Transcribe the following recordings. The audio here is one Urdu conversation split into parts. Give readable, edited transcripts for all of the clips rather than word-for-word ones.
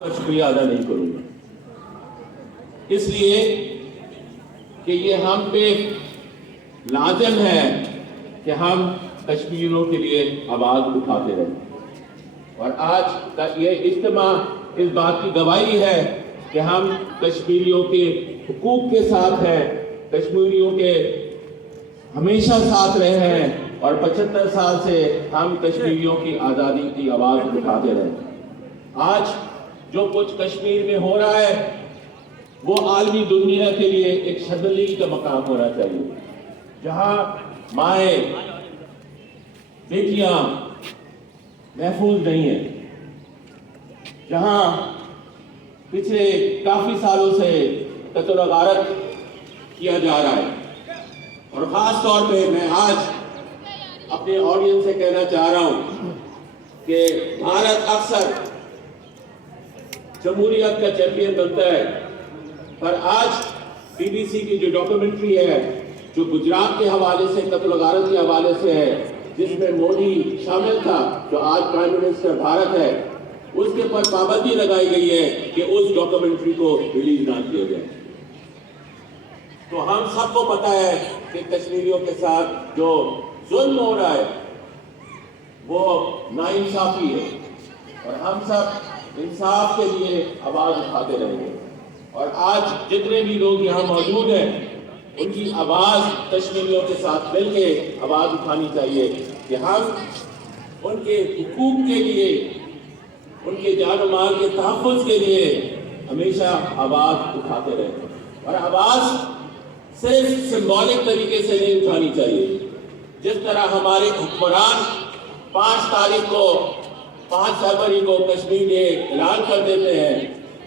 کا شکریہ ادا نہیں کروں گا، اس لیے کہ یہ ہم پہ لازم ہے کہ ہم کشمیریوں کے لیے آواز اٹھاتے رہیں، اور آج کا یہ اجتماع اس بات کی گواہی ہے کہ ہم کشمیریوں کے حقوق کے ساتھ ہیں، کشمیریوں کے ہمیشہ ساتھ رہے ہیں، اور 75 سال سے ہم کشمیریوں کی آزادی کی آواز اٹھاتے رہے۔ آج جو کچھ کشمیر میں ہو رہا ہے وہ عالمی دنیا کے لیے ایک شرمندگی کا مقام ہونا چاہیے، جہاں مائیں بیٹیاں محفوظ نہیں ہیں، جہاں پچھلے کافی سالوں سے قتل و غارت کیا جا رہا ہے، اور خاص طور پہ میں آج اپنے آڈینس سے کہنا چاہ رہا ہوں کہ بھارت اکثر جمہوریت کا چیمپئن بنتا ہے، پر آج بی بی سی کی جو ڈاکومنٹری ہے جو گجرات کے حوالے سے، قتل و غارت کے حوالے سے ہے، جس میں مودی شامل تھا جو آج پرائم منسٹر بھارت ہے، اس کے پر پابندی لگائی گئی ہے کہ اس ڈاکومنٹری کو ریلیز نہ کیا جائے۔ تو ہم سب کو پتا ہے کہ کشمیریوں کے ساتھ جو ظلم ہو رہا ہے وہ ناانصافی ہے، اور ہم سب انصاف کے لیے آواز اٹھاتے رہیں گے، اور آج جتنے بھی لوگ یہاں موجود ہیں ان کی آواز کشمیریوں کے ساتھ مل کے آواز اٹھانی چاہیے کہ ہم ان کے حقوق کے لیے، ان کے جان و مال کے تحفظ کے لیے ہمیشہ آواز اٹھاتے رہیں، اور آواز صرف سمبولک طریقے سے نہیں اٹھانی چاہیے۔ جس طرح ہمارے حکمران 5 فروری کو کشمیر کے اعلان کر دیتے ہیں،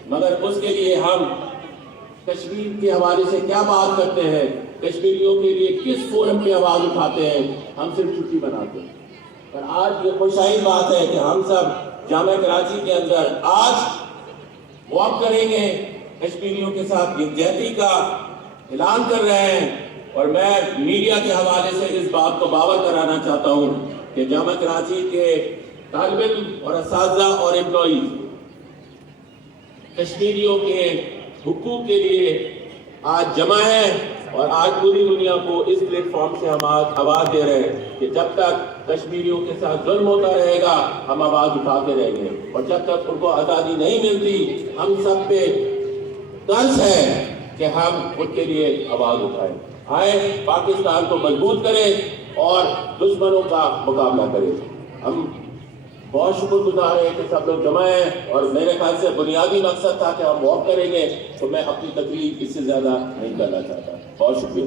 مگر اس کے لیے ہم کشمیر کے حوالے سے کیا بات کرتے ہیں، کشمیریوں کے لیے کس فورم پہ آواز اٹھاتے ہیں، ہم صرف چھٹی مناتے ہیں۔ اور آج یہ خوشحالی بات ہے کہ ہم سب جامعہ کراچی کے اندر آج واک کریں گے، کشمیریوں کے ساتھ یکجہتی کا اعلان کر رہے ہیں، اور میں میڈیا کے حوالے سے اس بات کو باور کرانا چاہتا ہوں کہ جامعہ کراچی کے طالب علم اور اساتذہ اور امپلائیز کشمیریوں کے حقوق کے لیے آج جمع ہیں، اور آج پوری دنیا کو اس پلیٹ فارم سے ہم آواز دے رہے ہیں کہ جب تک کشمیریوں کے ساتھ ظلم ہوتا رہے گا ہم آواز اٹھاتے رہیں گے، اور جب تک ان کو آزادی نہیں ملتی ہم سب پہ قرض ہے کہ ہم ان کے لیے آواز اٹھائیں۔ آئیں پاکستان کو مضبوط کریں اور دشمنوں کا مقابلہ کریں۔ ہم بہت شکر گزار ہیں کہ سب لوگ جمع ہیں، اور میرے خیال سے بنیادی مقصد تھا کہ ہم واک کریں گے، تو میں اپنی تقریر اس سے زیادہ نہیں کرنا چاہتا۔ بہت شکریہ۔